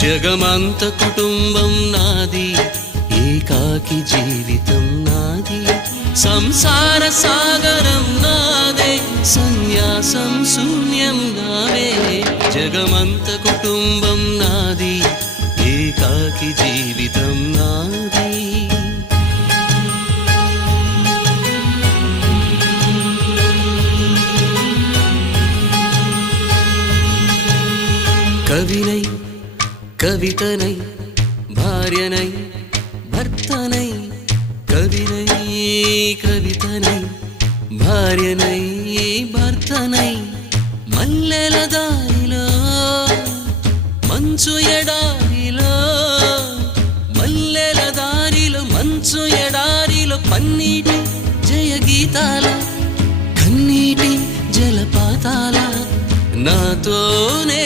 జగమంత కుటుంబం నాది, ఏకాకి జీవితం నాది, సంసార సాగరం నాదే, సన్యాసం శూన్యం నావే. జగమంత కుటుంబం నాది, ఏకాకి జీవితం నాది. కవినై కవితనై భార్యనై భర్తనై, కవినై కవితనై భార్యనై భర్తనై, మల్లెల దారిలో మంచు ఎడారిలో, మల్లెల దారిలో మంచు ఎడారిలో, పన్నీటి జయ గీతాల కన్నీటి జలపాతాల నాతోనే